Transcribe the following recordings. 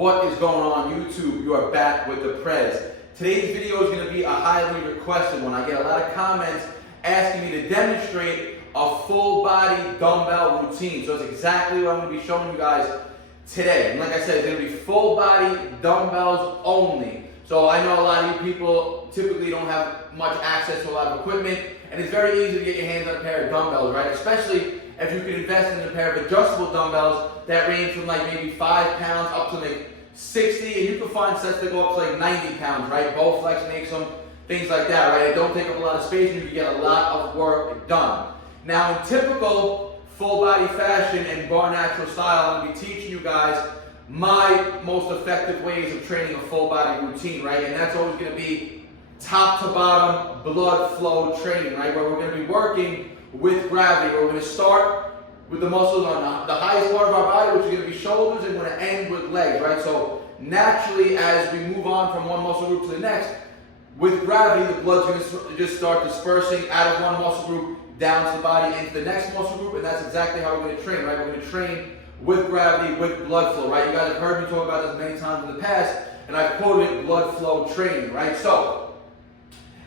What is going on YouTube? You are back with the Prez. Today's video is going to be a highly requested one. I get a lot of comments asking me to demonstrate a full body dumbbell routine. So it's exactly what I'm going to be showing you guys today. And like I said, it's going to be full body dumbbells only. So I know a lot of you people typically don't have much access to a lot of equipment, and it's very easy to get your hands on a pair of dumbbells, right? Especially if you can invest in a pair of adjustable dumbbells that range from like maybe 5 pounds up to like 60, and you can find sets that go up to like 90 pounds, right? Bowflex makes them, things like that, right? It don't take up a lot of space, and you can get a lot of work done. Now, in typical full body fashion and bar natural style, I'm going to be teaching you guys my most effective ways of training a full body routine, right? And that's always going to be top to bottom blood flow training, right? Where we're going to be working with gravity. We're going to start with the muscles on the highest part of our body, which is going to be shoulders, and we're going to end with legs, right? So naturally, as we move on from one muscle group to the next, with gravity, the blood's going to just start dispersing out of one muscle group down to the body into the next muscle group, and that's exactly how we're going to train, right? We're going to train with gravity, with blood flow, right? You guys have heard me talk about this many times in the past, and I've quoted it, blood flow training, right? So,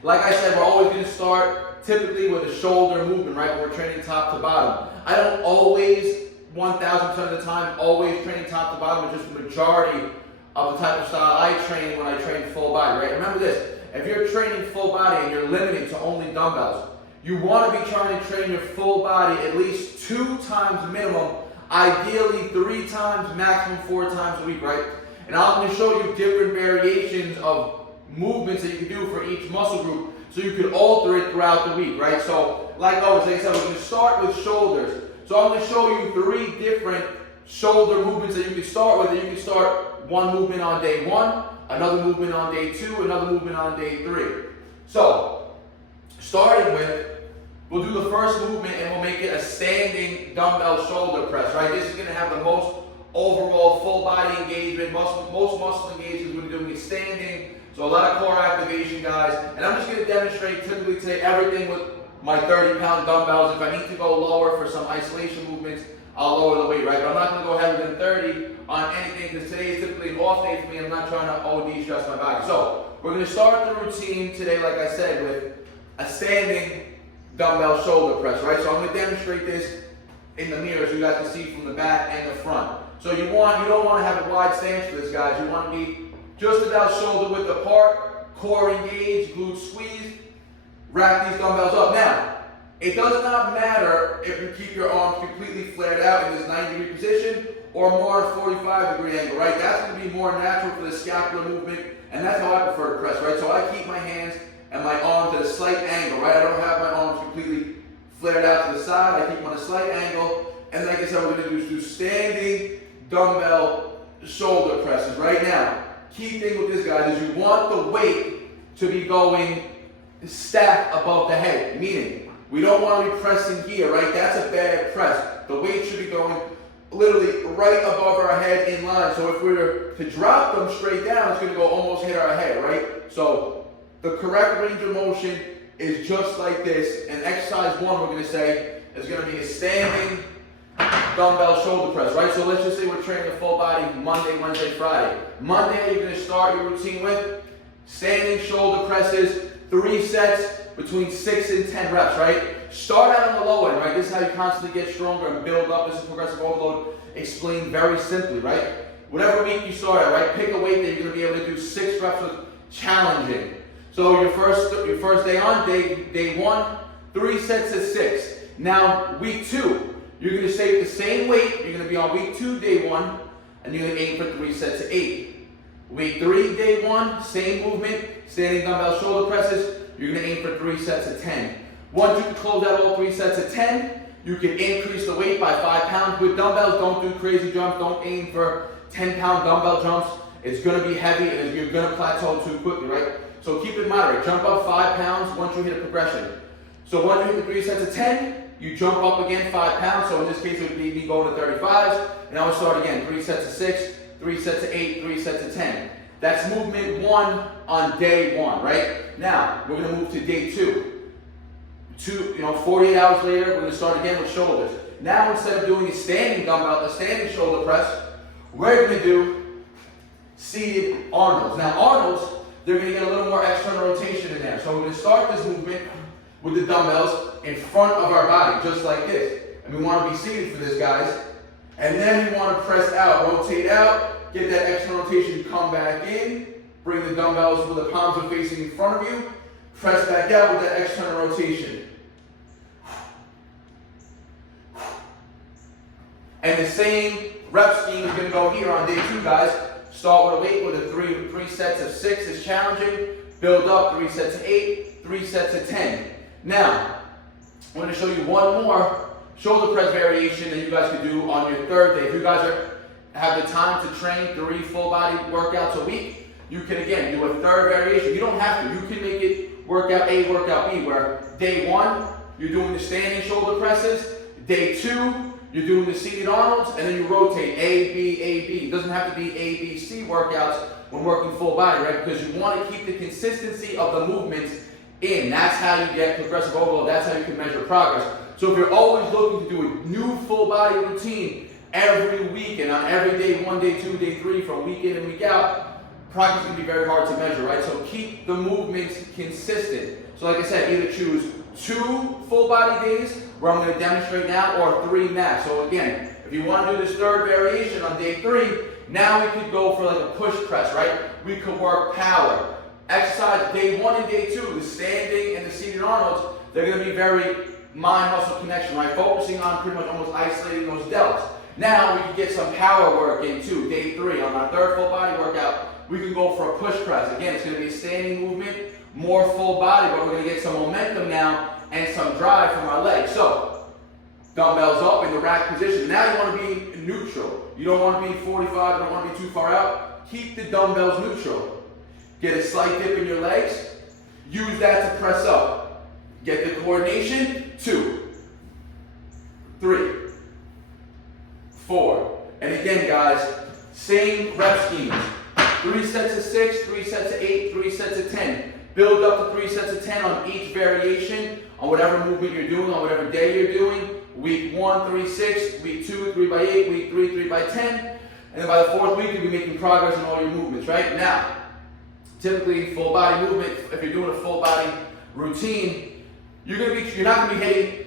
like I said, we're always going to start typically with a shoulder movement, right? We're training top to bottom. I don't always, 1000% of the time, always training top to bottom. It's just the majority of the type of style I train when I train full body, right? Remember this, if you're training full body and you're limiting to only dumbbells, you want to be trying to train your full body at least 2 times minimum, ideally 3 times, maximum 4 times a week, right? And I'm going to show you different variations of movements that you can do for each muscle group so you can alter it throughout the week, right? So, like always, like I said, we're going to start with shoulders. So I'm going to show you 3 different shoulder movements that you can start with. And you can start one movement on day 1, another movement on day 2, another movement on day 3. So, starting with, we'll do the first movement and we'll make it a standing dumbbell shoulder press, right? This is going to have the most overall full body engagement, most muscle engagement we're doing is standing. So a lot of core activation, guys. And I'm just going to demonstrate typically today everything with my 30-pound dumbbells. If I need to go lower for some isolation movements, I'll lower the weight, right? But I'm not going to go heavier than 30 on anything because today is typically an off day for me. I'm not trying to OD stress my body. So we're going to start the routine today, like I said, with a standing dumbbell shoulder press, right? So I'm going to demonstrate this in the mirror so you guys can see from the back and the front. So you don't want to have a wide stance for this, guys. You want to be just about shoulder width apart, core engaged, glutes squeezed. Rack these dumbbells up. Now, it does not matter if you keep your arms completely flared out in this 90-degree position or more 45-degree angle, right? That's going to be more natural for the scapular movement, and that's how I prefer to press, right? So I keep my hands and my arms at a slight angle, right? I don't have my arms completely flared out to the side. I keep them on a slight angle. And like I said, what we're going to do is standing dumbbell shoulder presses. Right now, key thing with this, guys, is you want the weight to be going stacked above the head. Meaning, we don't want to be pressing here, right? That's a bad press. The weight should be going literally right above our head in line. So if we were to drop them straight down, it's going to go almost hit our head, right? So the correct range of motion is just like this. And exercise 1, we're going to say, is going to be a standing dumbbell shoulder press, right? So let's just say we're training a full body Monday, Wednesday, Friday. Monday, you're going to start your routine with standing shoulder presses, 3 sets between 6 and 10 reps, right? Start out on the low end, right? This is how you constantly get stronger and build up. This is progressive overload explained very simply, right? Whatever week you start at, right? Pick a weight that you're going to be able to do 6 reps with challenging. So your first day on, day 1, 3 sets of 6. Now, week 2, you're going to stay with the same weight. You're going to be on week 2, day 1, and you're going to aim for 3 sets of 8. Week 3, day 1, same movement, standing dumbbell shoulder presses. You're going to aim for 3 sets of 10. Once you can close out all 3 sets of 10, you can increase the weight by 5 pounds. With dumbbells, don't do crazy jumps. Don't aim for 10-pound dumbbell jumps. It's going to be heavy, and you're going to plateau too quickly, right? So keep it moderate. Jump up 5 pounds once you hit a progression. So once you hit the 3 sets of 10, you jump up again 5 pounds. So in this case, it would be me going to 35s. And I would start again. 3 sets of 6, 3 sets of 8, 3 sets of 10. That's movement 1 on day 1, right? Now, we're going to move to day 2. 48 hours later, we're going to start again with shoulders. Now, instead of doing a standing dumbbell, a standing shoulder press, we're going to do seated Arnolds. Now Arnolds, they're going to get a little more external rotation in there. So we're going to start this movement with the dumbbells in front of our body, just like this. And we want to be seated for this, guys. And then we want to press out, rotate out, get that external rotation, come back in, bring the dumbbells where the palms are facing in front of you, press back out with that external rotation. And the same rep scheme is going to go here on day 2, guys. Start with a weight with a three sets of 6 is challenging. Build up 3 sets of 8, 3 sets of 10. Now, I'm going to show you one more shoulder press variation that you guys can do on your 3rd day. If you guys have the time to train 3 full body workouts a week, you can again do a 3rd variation. You don't have to. You can make it workout A, workout B, where day 1, you're doing the standing shoulder presses. Day 2, you're doing the seated Arnolds, and then you rotate A, B, A, B. It doesn't have to be A, B, C workouts when working full body, right? Because you want to keep the consistency of the movements in. That's how you get progressive overload. That's how you can measure progress. So if you're always looking to do a new full body routine every week and on every day 1, day 2, day 3, from week in and week out, progress can be very hard to measure, right? So keep the movements consistent. So like I said, either choose 2 full body days, where I'm going to demonstrate now, or 3 max. So again, if you want to do this 3rd variation on day 3, now we could go for like a push press, right? We could work power. Exercise day 1 and day 2, the standing and the seated Arnolds, they're going to be very mind-muscle connection, right? Focusing on pretty much almost isolating those delts. Now we can get some power work in too. Day 3, on our 3rd full body workout, we can go for a push press. Again, it's going to be a standing movement, more full body, but we're going to get some momentum now and some drive from our legs. So, dumbbells up in the rack position. Now you want to be neutral. You don't want to be 45, you don't want to be too far out. Keep the dumbbells neutral. Get a slight dip in your legs. Use that to press up. Get the coordination. 2, 3, 4. And again, guys, same rep schemes. 3 sets of 6, 3 sets of 8, 3 sets of 10. Build up to 3 sets of 10 on each variation, on whatever movement you're doing, on whatever day you're doing. Week 1, 3, 6. Week 2, 3 by 8. Week 3, 3 by 10. And then by the 4th week, you'll be making progress in all your movements, right? Now, typically, full body movement, if you're doing a full body routine, you're not going to be hitting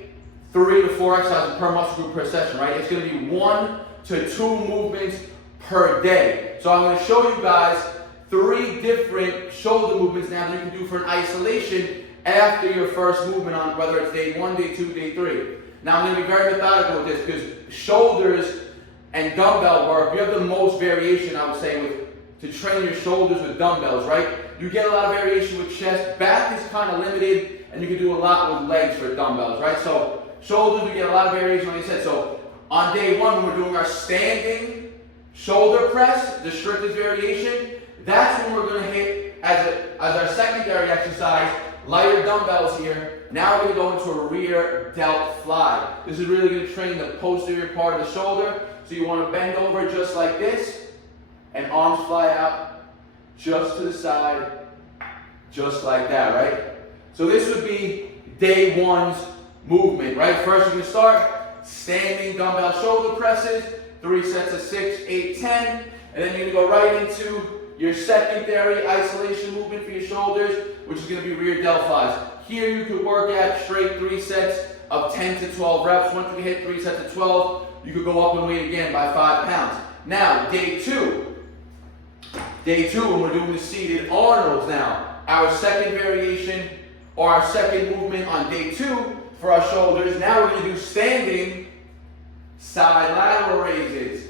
3 to 4 exercises per muscle group per session, right? It's going to be 1 to 2 movements per day. So I'm going to show you guys 3 different shoulder movements now that you can do for an isolation after your first movement on whether it's day 1, day 2, day 3. Now I'm going to be very methodical with this because shoulders and dumbbell work, you have the most variation, I would say, to train your shoulders with dumbbells, right? You get a lot of variation with chest. Back is kind of limited, and you can do a lot with legs for dumbbells, right? So shoulders, we get a lot of variation, like I said. So on day 1, when we're doing our standing shoulder press, the strictest variation, that's when we're going to hit, as our secondary exercise, lighter dumbbells here. Now we're going to go into a rear delt fly. This is really going to train the posterior part of the shoulder. So you want to bend over just like this, and arms fly out just to the side, just like that, right? So this would be day 1's movement, right? First, you're going to start standing dumbbell shoulder presses, 3 sets of 6, 8, 10, and then you're going to go right into your secondary isolation movement for your shoulders, which is going to be rear delt flies. Here you could work at straight 3 sets of 10 to 12 reps. Once you hit 3 sets of 12, you could go up and weight again by 5 pounds. Now, day 2, when we're doing the seated Arnolds now, our second variation or our second movement on day 2 for our shoulders. Now we're going to do standing side lateral raises.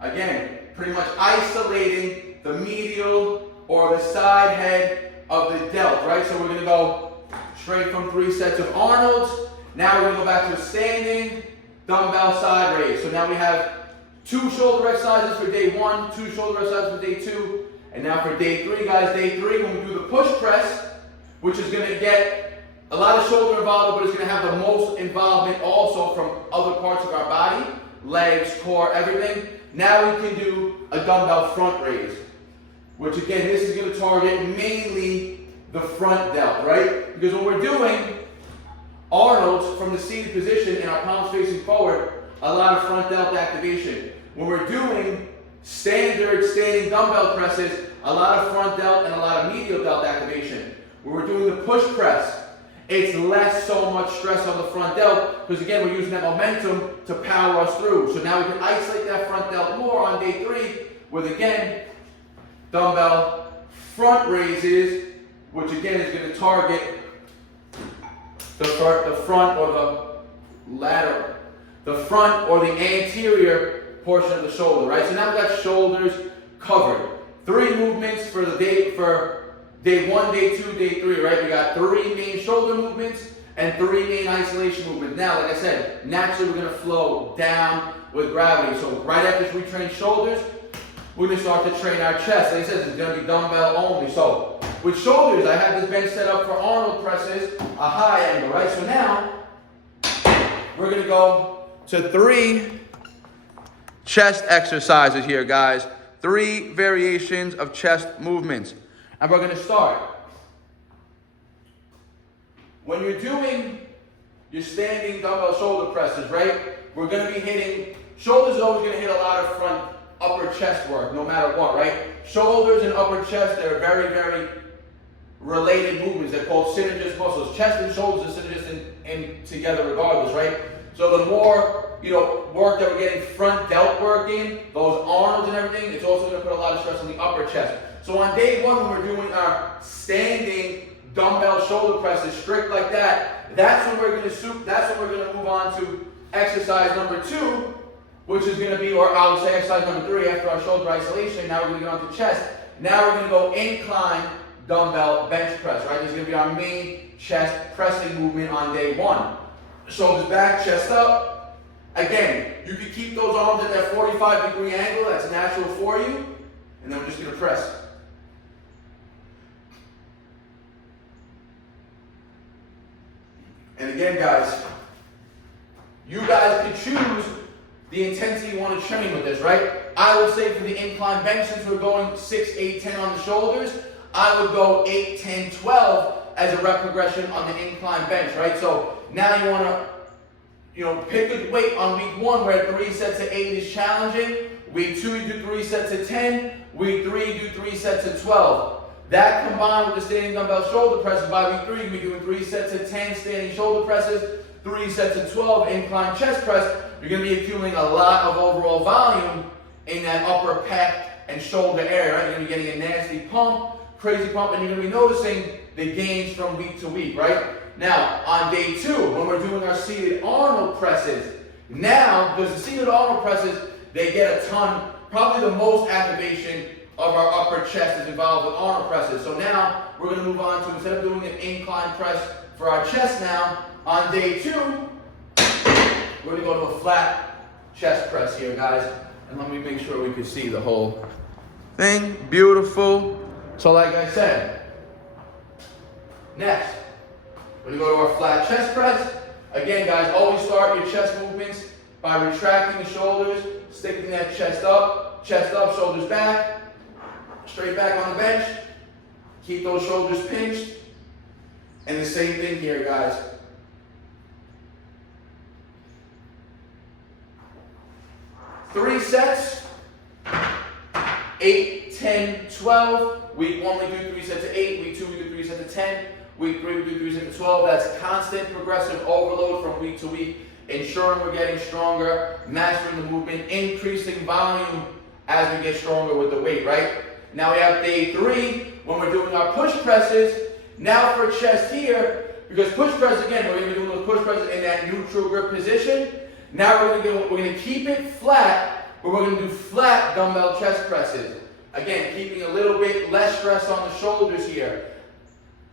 Again, pretty much isolating the medial or the side head of the delt, right? So we're going to go straight from 3 sets of Arnolds. Now we're going to go back to a standing dumbbell side raise. So now we have 2 shoulder exercises for day 1, 2 shoulder exercises for day 2, and now for day 3, guys, day 3, when we do the push press, which is going to get a lot of shoulder involvement, but it's going to have the most involvement also from other parts of our body, legs, core, everything. Now we can do a dumbbell front raise, which again, this is going to target mainly the front delt, right? Because when we're doing Arnolds from the seated position and our palms facing forward, a lot of front delt activation. When we're doing standard standing dumbbell presses, a lot of front delt and a lot of medial delt activation. When we're doing the push press, it's less so much stress on the front delt because again, we're using that momentum to power us through. So now we can isolate that front delt more on day 3 with again, dumbbell front raises, which again is going to target the front or the lateral, the front or the anterior portion of the shoulder, right? So now we've got shoulders covered. 3 movements for the day, for day 1, day 2, day 3, right? We got 3 main shoulder movements and 3 main isolation movements. Now, like I said, naturally we're going to flow down with gravity. So right after we train shoulders, we're going to start to train our chest. Like I said, it's going to be dumbbell only. So with shoulders, I have this bench set up for Arnold presses, a high angle, right? So now we're going to go to 3 chest exercises here, guys. 3 variations of chest movements. And we're going to start. When you're doing your standing dumbbell shoulder presses, right? We're going to be hitting, shoulders is always going to hit a lot of front upper chest work, no matter what, right? Shoulders and upper chest, they're very, very related movements. They're called synergist muscles. Chest and shoulders are synergist in together regardless, right? So the more, work that we're getting front delt work in, those Arnolds and everything, it's also going to put a lot of stress on the upper chest. So on day 1, when we're doing our standing dumbbell shoulder presses, strict like that, that's when we're going to move on to exercise number 2, which is going to be, or I would say exercise number 3 after our shoulder isolation. Now we're going to get on to chest. Now we're going to go incline dumbbell bench press, right? This is going to be our main chest pressing movement on day 1. Shoulders back, chest up. Again, you can keep those arms at that 45-degree angle. That's natural for you. And then we're just going to press. And again, guys, you guys can choose the intensity you want to train with this, right? I would say for the incline bench, since we're going 6, 8, 10 on the shoulders, I would go 8, 10, 12 as a rep progression on the incline bench, right? So now you want to, pick a weight on week 1 where 3 sets of 8 is challenging. Week 2, you do 3 sets of 10. Week 3, you do 3 sets of 12. That combined with the standing dumbbell shoulder presses, by week 3, you'll be doing 3 sets of 10 standing shoulder presses, 3 sets of 12 incline chest press. You're going to be accumulating a lot of overall volume in that upper pec and shoulder area, right? You're going to be getting a nasty pump, crazy pump, and you're going to be noticing the gains from week to week, right? Now, on day 2, when we're doing our seated Arnold presses, now, because the seated Arnold presses, they get a ton, probably the most activation of our upper chest is involved with Arnold presses. So now, we're going to move on to, instead of doing an incline press for our chest now, on day 2, we're going to go to a flat chest press here, guys. And let me make sure we can see the whole thing. Beautiful. So like I said, next, we're going to go to our flat chest press. Again, guys, always start your chest movements by retracting the shoulders, sticking that chest up, shoulders back, straight back on the bench. Keep those shoulders pinched. And the same thing here, guys. Three sets, 8, 10, 12. Week 1, we do 3 sets of 8. Week 2, we do 3 sets of 10. Week 3, we do 3 sets of 12. That's constant progressive overload from week to week, ensuring we're getting stronger, mastering the movement, increasing volume as we get stronger with the weight, right? Now we have day 3, when we're doing our push presses. Now for chest here, because push press, again, we're going to be doing those push presses in that neutral grip position. Now we're going to keep it flat, but we're going to do flat dumbbell chest presses. Again, keeping a little bit less stress on the shoulders here.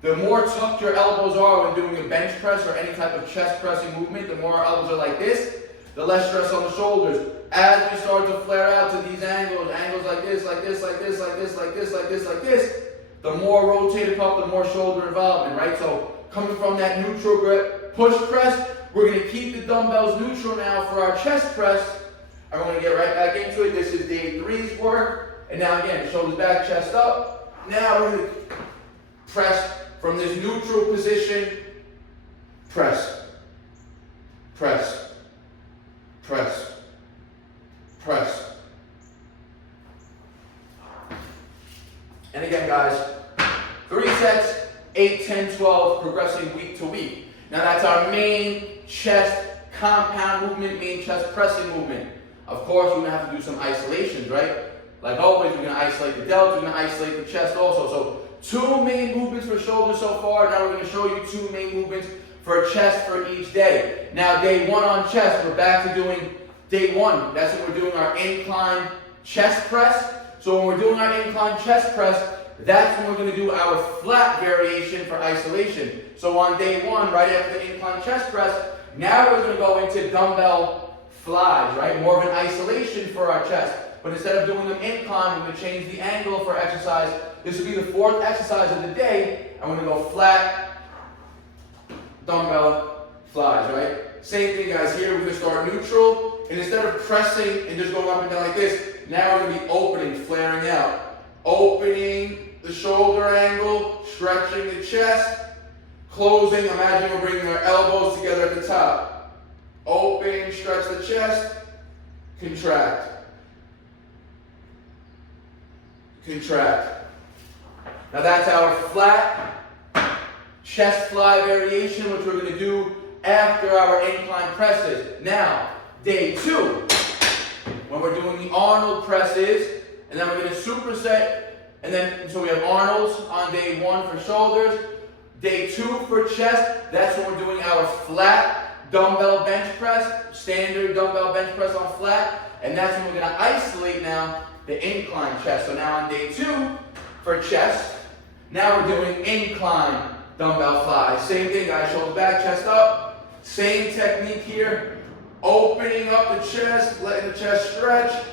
The more tucked your elbows are when doing a bench press or any type of chest pressing movement, the more our elbows are like this, the less stress on the shoulders. As we start to flare out to these angles like this, like this, like this, like this, like this, like this, like this, the more rotated up, the more shoulder involvement, right? So coming from that neutral grip push press, we're going to keep the dumbbells neutral now for our chest press. And we're going to get right back into it. This is day 3's work. And now again, shoulders back, chest up. Now we're going to press from this neutral position. Press, press, press, press, And again, guys, 3 sets, 8, 10, 12, progressing week to week. Now that's our main chest compound movement, main chest pressing movement. Of course, we're gonna have to do some isolations, right? Like always, we're gonna isolate the delts, we're gonna isolate the chest also. So 2 main movements for shoulders so far. Now we're gonna show you 2 main movements for chest for each day. Now day 1 on chest, we're back to doing day 1. That's when we're doing our incline chest press. So when we're doing our incline chest press, that's when we're going to do our flat variation for isolation. So on day 1, right after the incline chest press, now we're going to go into dumbbell flies, right? More of an isolation for our chest. But instead of doing them incline, we're going to change the angle for exercise. This will be the 4th exercise of the day, and we're going to go flat dumbbell flies, right? Same thing, guys. Here we're going to start neutral, and instead of pressing and just going up and down like this, now we're going to be opening, flaring out. Opening the shoulder angle, stretching the chest, closing. Imagine we're bringing our elbows together at the top. Open, stretch the chest, contract. Contract. Now that's our flat chest fly variation, which we're going to do after our incline presses. Now, day 2, when we're doing the Arnold presses, and then we're going to superset, and then, so we have Arnold's on day 1 for shoulders. Day 2 for chest, that's when we're doing our flat dumbbell bench press, standard dumbbell bench press on flat, and that's when we're going to isolate now the incline chest. So now on day 2 for chest, now we're doing incline dumbbell flies. Same thing, guys, shoulder back, chest up. Same technique here. Opening up the chest, letting the chest stretch.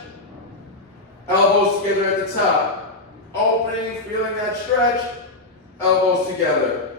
Elbows together at the top. Opening, feeling that stretch. Elbows together.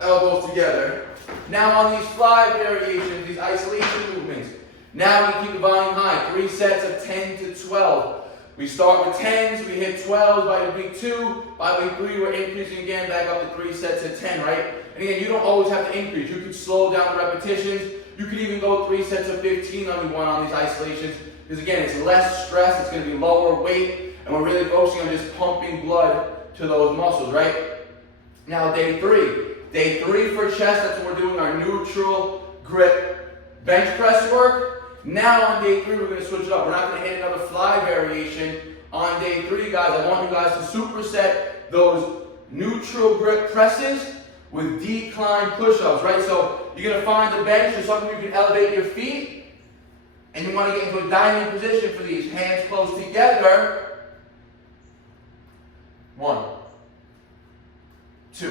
Elbows together. Now on these fly variations, these isolation movements, now we keep the volume high. 3 sets of 10 to 12. We start with 10s, we hit 12s by week 2. By week 3, we're increasing again back up to 3 sets of 10, right? And again, you don't always have to increase. You can slow down the repetitions. You could even go 3 sets of 15 on these isolations. Because again, it's less stress, it's going to be lower weight, and we're really focusing on just pumping blood to those muscles, right? Now day 3. Day 3 for chest, that's when we're doing our neutral grip bench press work. Now on day 3, we're going to switch it up. We're not going to hit another fly variation. On day 3, guys, I want you guys to superset those neutral grip presses with decline push-ups, right? So you're going to find the bench or something you can elevate your feet, and you want to get into a diamond position for these. Hands close together. 1, 2.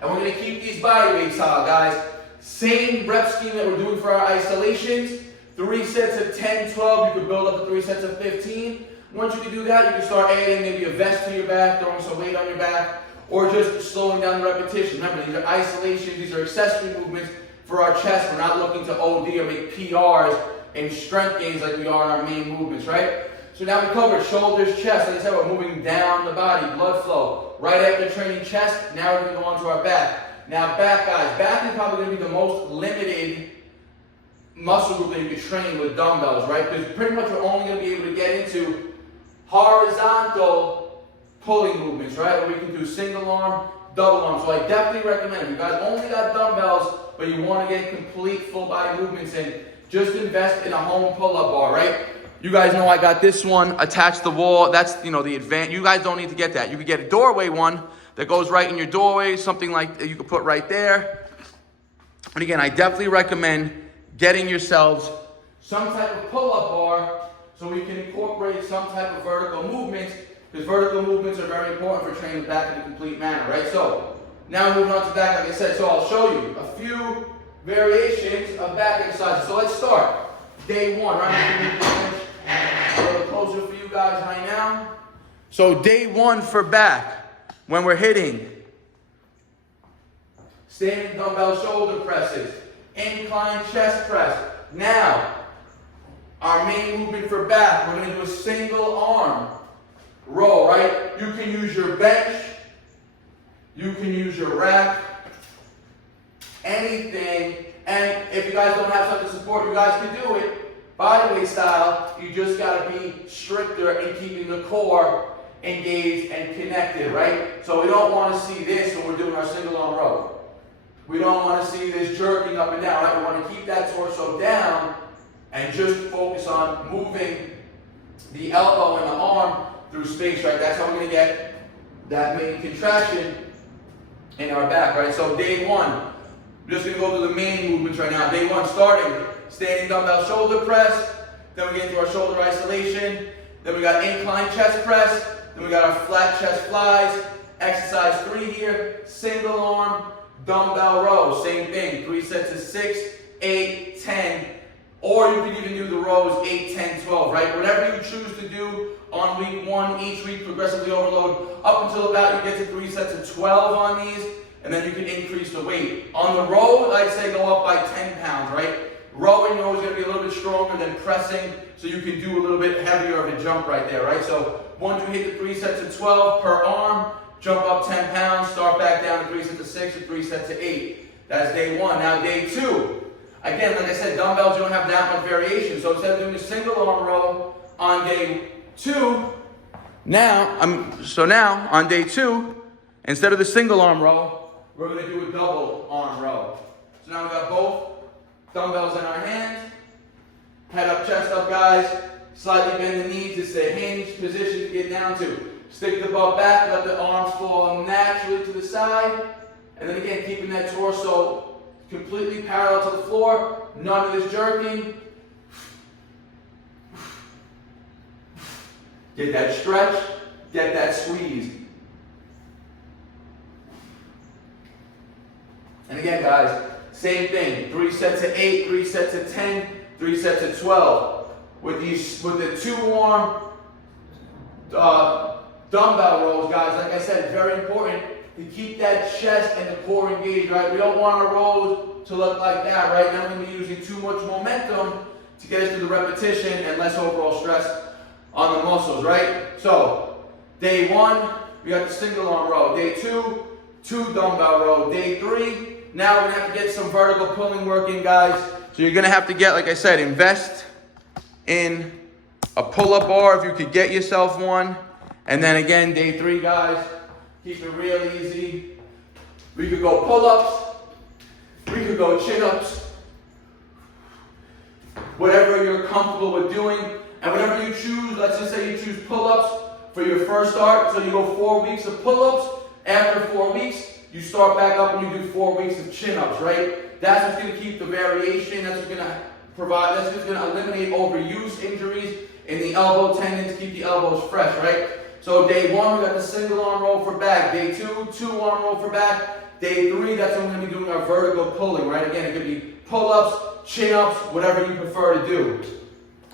And we're going to keep these body weights high, guys. Same rep scheme that we're doing for our isolations. 3 sets of 10, 12. You can build up to 3 sets of 15. Once you can do that, you can start adding maybe a vest to your back, throwing some weight on your back, or just slowing down the repetition. Remember, these are isolations. These are accessory movements for our chest. We're not looking to OD or make PRs and strength gains like we are in our main movements, right? So now we covered shoulders, chest. Like I said, we're moving down the body, blood flow. Right after training chest, now we're going to go on to our back. Now back, guys. Back is probably going to be the most limited muscle group that you can train with dumbbells, right? Because pretty much we're only going to be able to get into horizontal pulling movements, right? Or we can do single arm, double arm. So I definitely recommend, if you guys only got dumbbells, but you want to get complete full body movements in, just invest in a home pull-up bar, right? You guys know I got this one attached to the wall. That's, the advanced. You guys don't need to get that. You can get a doorway one that goes right in your doorway, something like that you could put right there. And again, I definitely recommend getting yourselves some type of pull-up bar so we can incorporate some type of vertical movements, because vertical movements are very important for training back in a complete manner, right? So now moving on to back, like I said, so I'll show you a few variations of back exercises. So let's start. Day 1, right? A little closer for you guys right now. So day 1 for back, when we're hitting standing dumbbell shoulder presses, incline chest press. Now, our main movement for back, we're going to do a single arm row, right? You can use your bench, you can use your rack, anything. And if you guys don't have something to support, you guys can do it bodyweight style. You just got to be stricter in keeping the core engaged and connected, right? So we don't want to see this when we're doing our single arm row. We don't want to see this jerking up and down, right? We want to keep that torso down and just focus on moving the elbow and the arm through space, right? That's how we're going to get that main contraction in our back, right? So day one, we're just going to go through the main movements right now. Day one, starting standing dumbbell shoulder press, then we get into our shoulder isolation, then we got incline chest press, then we got our flat chest flies. Exercise 3 here, single arm dumbbell row, same thing, 3 sets of 6, 8, 10, or you can even do the rows 8, 10, 12, right? Whatever you choose to do on week 1, each week progressively overload up until about you get to 3 sets of 12 on these, and then you can increase the weight. On the row, I'd say go up by 10 pounds, right? Rowing, you're always going to be a little bit stronger than pressing, so you can do a little bit heavier of a jump right there, right? So once you hit the 3 sets of 12 per arm, jump up 10 pounds, start back down to 3 sets of 6 or 3 sets of 8. That's day one. Now day two. Again, like I said, dumbbells, you don't have that much variation. So instead of doing a single arm row on day two, now on day two, instead of the single arm row, we're going to do a double arm row. So now we've got both dumbbells in our hands, head up, chest up, guys. Slightly bend the knees. It's a hinged position to get down to. Stick the butt back, let the arms fall naturally to the side. And then again, keeping that torso completely parallel to the floor. None of this jerking. Get that stretch, get that squeeze. And again, guys, same thing. 3 sets of 8, 3 sets of 10, 3 sets of 12. With the 2-arm dumbbell rows, guys, like I said, very important to keep that chest and the core engaged, right? We don't want our rows to look like that, right? Then we're going to be using too much momentum to get us to the repetition and less overall stress on the muscles, right? So, day one, we got the single arm row. Day two, 2 dumbbell row. Day 3, now we're going to have to get some vertical pulling working, guys. So you're going to have to get, like I said, invest in a pull-up bar if you could get yourself one. And then again, day 3, guys, keep it real easy. We could go pull-ups, we could go chin-ups, whatever you're comfortable with doing. And whatever you choose, let's just say you choose pull-ups for your first start. So you go 4 weeks of pull-ups. After 4 weeks, you start back up and you do 4 weeks of chin-ups, right? That's what's going to keep the variation. That's what's going to provide, that's what's going to eliminate overuse injuries in the elbow tendons, keep the elbows fresh, right? So day 1, we got the single arm row for back. Day 2, 2-arm row for back. Day 3, that's when we're going to be doing our vertical pulling, right? Again, it could be pull-ups, chin-ups, whatever you prefer to do.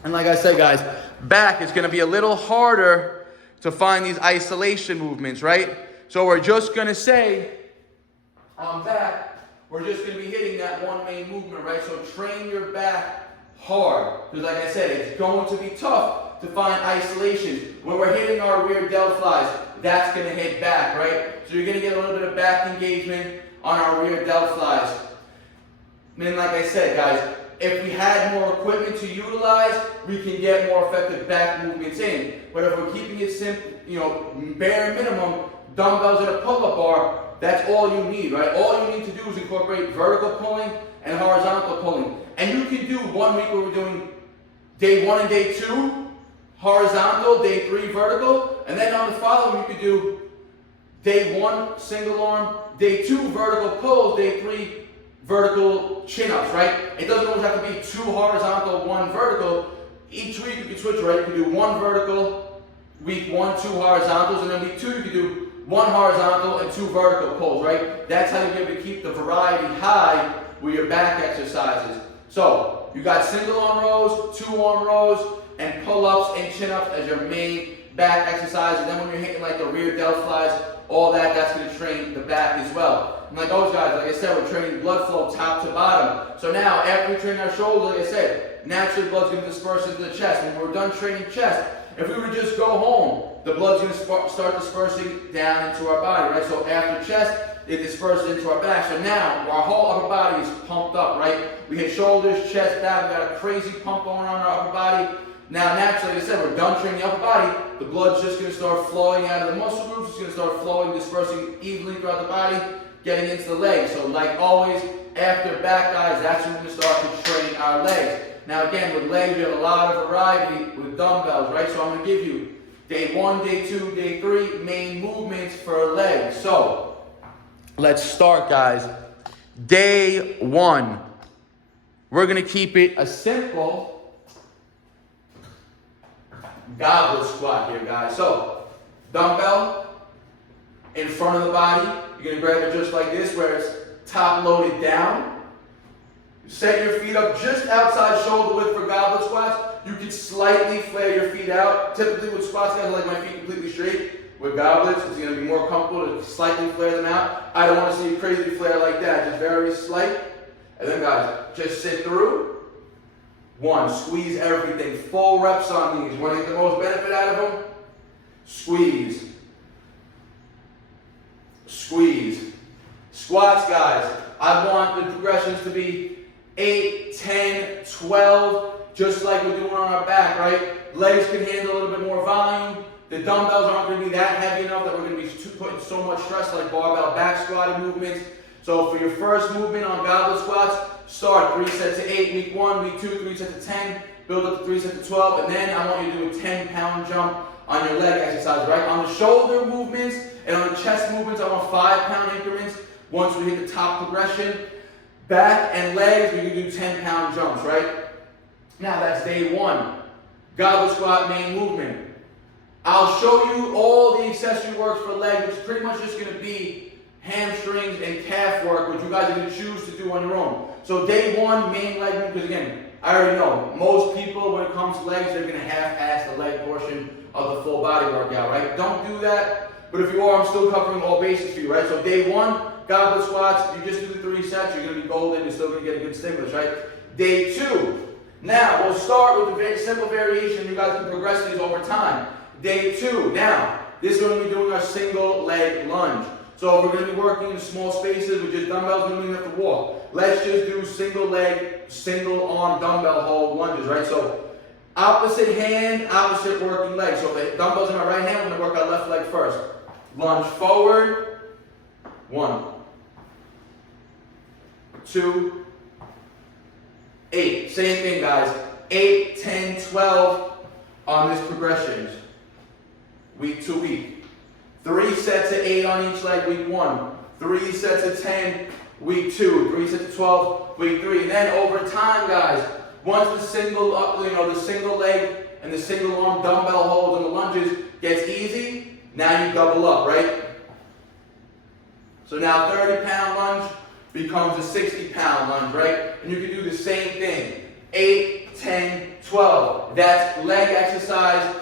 And like I said, guys, back is going to be a little harder to find these isolation movements, right? So we're just going to say, on back, we're just going to be hitting that one main movement, right? So train your back hard. Because like I said, it's going to be tough to find isolation. When we're hitting our rear delt flies, that's going to hit back, right? So you're going to get a little bit of back engagement on our rear delt flies. And then like I said, guys, if we had more equipment to utilize, we can get more effective back movements in. But if we're keeping it simple, bare minimum, dumbbells and a pull-up bar, that's all you need, right? All you need to do is incorporate vertical pulling and horizontal pulling. And you can do 1 week where we're doing day 1 and day 2, horizontal, day 3, vertical. And then on the following, you could do day 1, single arm, day 2, vertical pulls, day 3, vertical chin-ups, right? It doesn't always have to be 2 horizontal, 1 vertical. Each week you can switch, right? You can do 1 vertical, week 1, 2 horizontals, and then week 2 you can do 1 horizontal and 2 vertical pulls, right? That's how you're able to keep the variety high with your back exercises. So, you got single arm rows, 2-arm rows, and pull-ups and chin-ups as your main back exercise. And then when you're hitting like the rear delt flies, all that's going to train the back as well. And like those guys, like I said, we're training blood flow top to bottom. So now, after we train our shoulders, like I said, naturally blood's going to disperse into the chest. When we're done training chest, if we were to just go home, the blood's going to start dispersing down into our body, right? So after chest, it disperses into our back. So now, our whole upper body is pumped up, right? We hit shoulders, chest, back. We got a crazy pump going on in our upper body. Now, naturally, like I said, we're done training the upper body. The blood's just going to start flowing out of the muscle groups. It's going to start flowing, dispersing evenly throughout the body, getting into the legs. So like always, after back, guys, that's when we're going to start to train our legs. Now, again, with legs, we have a lot of variety with dumbbells, right? So I'm going to give you day 1, day 2, day 3 main movements for legs. So let's start, guys. Day 1. We're going to keep it a simple goblet squat here, guys. So, dumbbell in front of the body. You're going to grab it just like this, where it's top loaded down. Set your feet up just outside shoulder width for goblet squats. You can slightly flare your feet out. Typically with squats, guys, I like my feet completely straight. With goblets, it's going to be more comfortable to slightly flare them out. I don't want to see a crazy flare like that, just very slight. And then, guys, just sit through. 1, squeeze everything. Full reps on these. Want to get the most benefit out of them? Squeeze. Squeeze. Squats, guys, I want the progressions to be 8, 10, 12, just like we're doing on our back, right? Legs can handle a little bit more volume. The dumbbells aren't going to be that heavy enough that we're going to be putting so much stress like barbell back squatting movements. So for your first movement on goblet squats, start 3 sets to 8, week 1, week 2, 3 sets to 10, build up to 3 sets to 12, and then I want you to do a 10-pound jump on your leg exercise, right? On the shoulder movements and on the chest movements, I want 5-pound increments. Once we hit the top progression, back and legs, we can do 10-pound jumps, right? Now that's day 1. Goblet squat main movement. I'll show you all the accessory works for leg, which is pretty much just going to be hamstrings and calf work, which you guys are going to choose to do on your own. So day 1, main leg movement, because again, I already know, most people when it comes to legs, they're going to half-ass the leg portion of the full body workout, right? Don't do that, but if you are, I'm still covering all bases for you, right? So day 1, goblet squats, you just do the 3 sets, you're going to be golden, you're still going to get a good stimulus, right? Day 2, now we'll start with a very simple variation, you guys can progress these over time. Day 2, now, this is when we're doing our single leg lunge. So we're going to be working in small spaces with just dumbbells, we don't even have to walk. Let's just do single leg, single arm dumbbell hold lunges, right? So opposite hand, opposite working leg. So if the dumbbell's in my right hand, I'm going to work our left leg first. Lunge forward, 1, 2, 8. Same thing, guys. 8, 10, 12 on this progressions. Week to week. 3 sets of 8 on each leg, week 1. 3 sets of 10, week 2. 3 sets of 12, week 3. And then over time, guys, once the single leg and the single arm dumbbell holds and the lunges gets easy, now you double up, right? So now 30-pound lunge becomes a 60-pound lunge, right? And you can do the same thing. 8, 10, 12. That's leg exercise.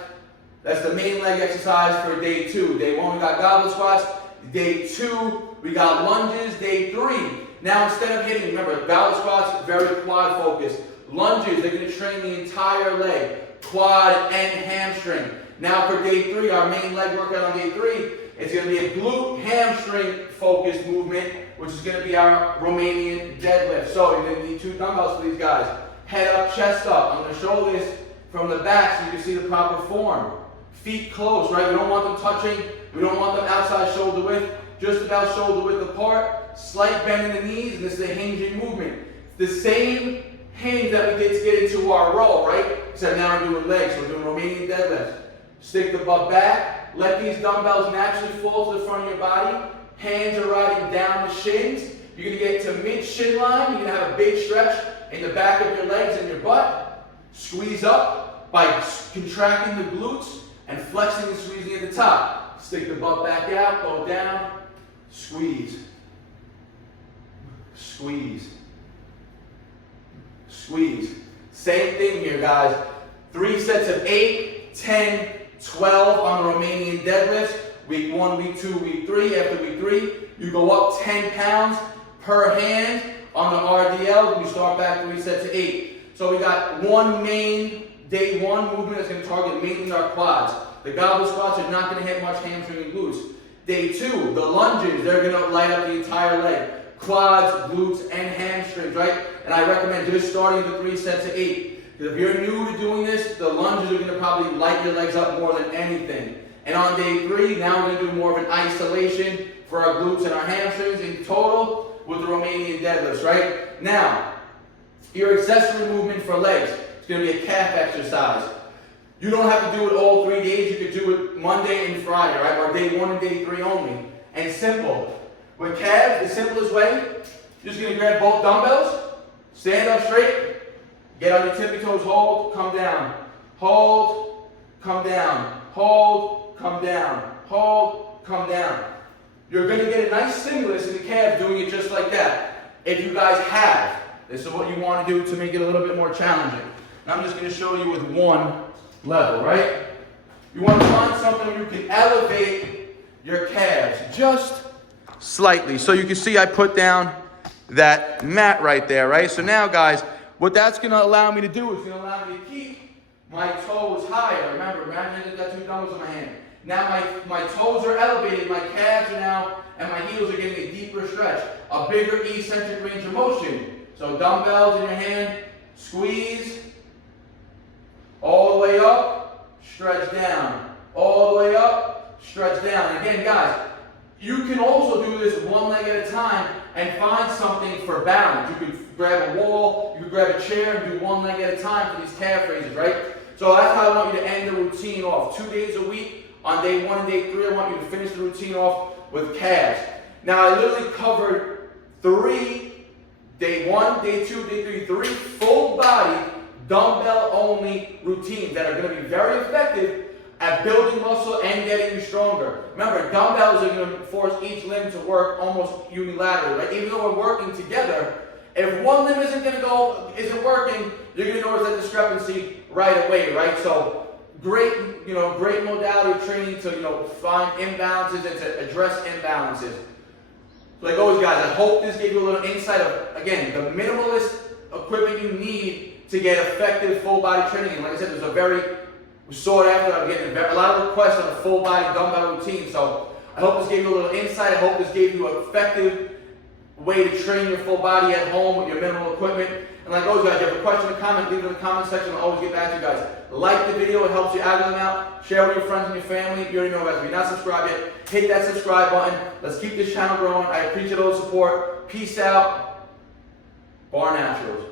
That's the main leg exercise for day 2. Day 1, we got goblet squats. Day 2, we got lunges. Day 3, now instead of hitting, remember, goblet squats, very quad focused. Lunges, they're going to train the entire leg, quad and hamstring. Now for day 3, our main leg workout on day 3, it's going to be a glute hamstring focused movement, which is going to be our Romanian deadlift. So you're going to need 2 dumbbells for these guys. Head up, chest up. I'm going to show this from the back so you can see the proper form. Feet close, right? We don't want them touching. We don't want them outside shoulder width. Just about shoulder width apart. Slight bend in the knees, and this is a hinging movement. It's the same hinge that we did to get into our row, right? Except now we're doing legs. So we're doing Romanian deadlifts. Stick the butt back. Let these dumbbells naturally fall to the front of your body. Hands are riding down the shins. You're going to get to mid-shin line. You're going to have a big stretch in the back of your legs and your butt. Squeeze up by contracting the glutes and flexing and squeezing at the top. Stick the butt back out, go down, squeeze, squeeze, squeeze. Same thing here, guys. 3 sets of 8, 10, 12 on the Romanian deadlifts. Week 1, week 2, week 3. After week 3, you go up 10 pounds per hand on the RDL. You start back 3 sets of 8. So we got one main day 1 movement that's going to target mainly our quads. The goblet squats are not going to hit much hamstring and glutes. Day 2, the lunges, they're going to light up the entire leg. Quads, glutes, and hamstrings, right? And I recommend just starting the 3 sets of 8. Because if you're new to doing this, the lunges are going to probably light your legs up more than anything. And on day 3, now we're going to do more of an isolation for our glutes and our hamstrings in total with the Romanian deadlifts, right? Now, your accessory movement for legs is going to be a calf exercise. You don't have to do it all 3 days. You could do it Monday and Friday, right? Or day 1 and day 3 only. And simple. With calves, the simplest way, you're just going to grab both dumbbells, stand up straight, get on your tippy toes, hold, come down. Hold, come down. Hold, come down. Hold, come down. You're going to get a nice stimulus in the calf doing it just like that. If you guys have, this is what you want to do to make it a little bit more challenging. And I'm just going to show you with one level, right? You want to find something where you can elevate your calves just slightly. So you can see I put down that mat right there, right? So now, guys, what that's going to allow me to do is going to allow me to keep my toes higher. Remember, imagine I got 2 dumbbells in my hand. Now my toes are elevated, my calves are now, and my heels are getting a deeper stretch, a bigger eccentric range of motion. So dumbbells in your hand, squeeze, all the way up, stretch down. All the way up, stretch down. And again, guys, you can also do this one leg at a time and find something for balance. You could grab a wall, you could grab a chair and do one leg at a time for these calf raises, right? So that's how I want you to end the routine off. 2 days a week. On day 1 and day 3, I want you to finish the routine off with calves. Now, I literally covered 3, day 1, day 2, day 3, 3 full body dumbbell only routines that are going to be very effective at building muscle and getting you stronger. Remember, dumbbells are going to force each limb to work almost unilaterally, right? Even though we're working together, if one limb isn't working, you're going to notice that discrepancy right away, right? So great modality of training to, find imbalances and to address imbalances. So like always, guys, I hope this gave you a little insight of, again, the minimalist equipment you need to get effective full body training. And like I said, there's a very sought after, I'm getting a lot of requests on a full body dumbbell routine. So I hope this gave you a little insight. I hope this gave you an effective way to train your full body at home with your minimal equipment. And like always, guys, if you have a question or comment, leave it in the comment section. I'll always get back to you guys. Like the video, it helps your algorithm out. Share with your friends and your family. You already know, guys, if you're not subscribed yet, hit that subscribe button. Let's keep this channel growing. I appreciate all the support. Peace out. Barnaturals.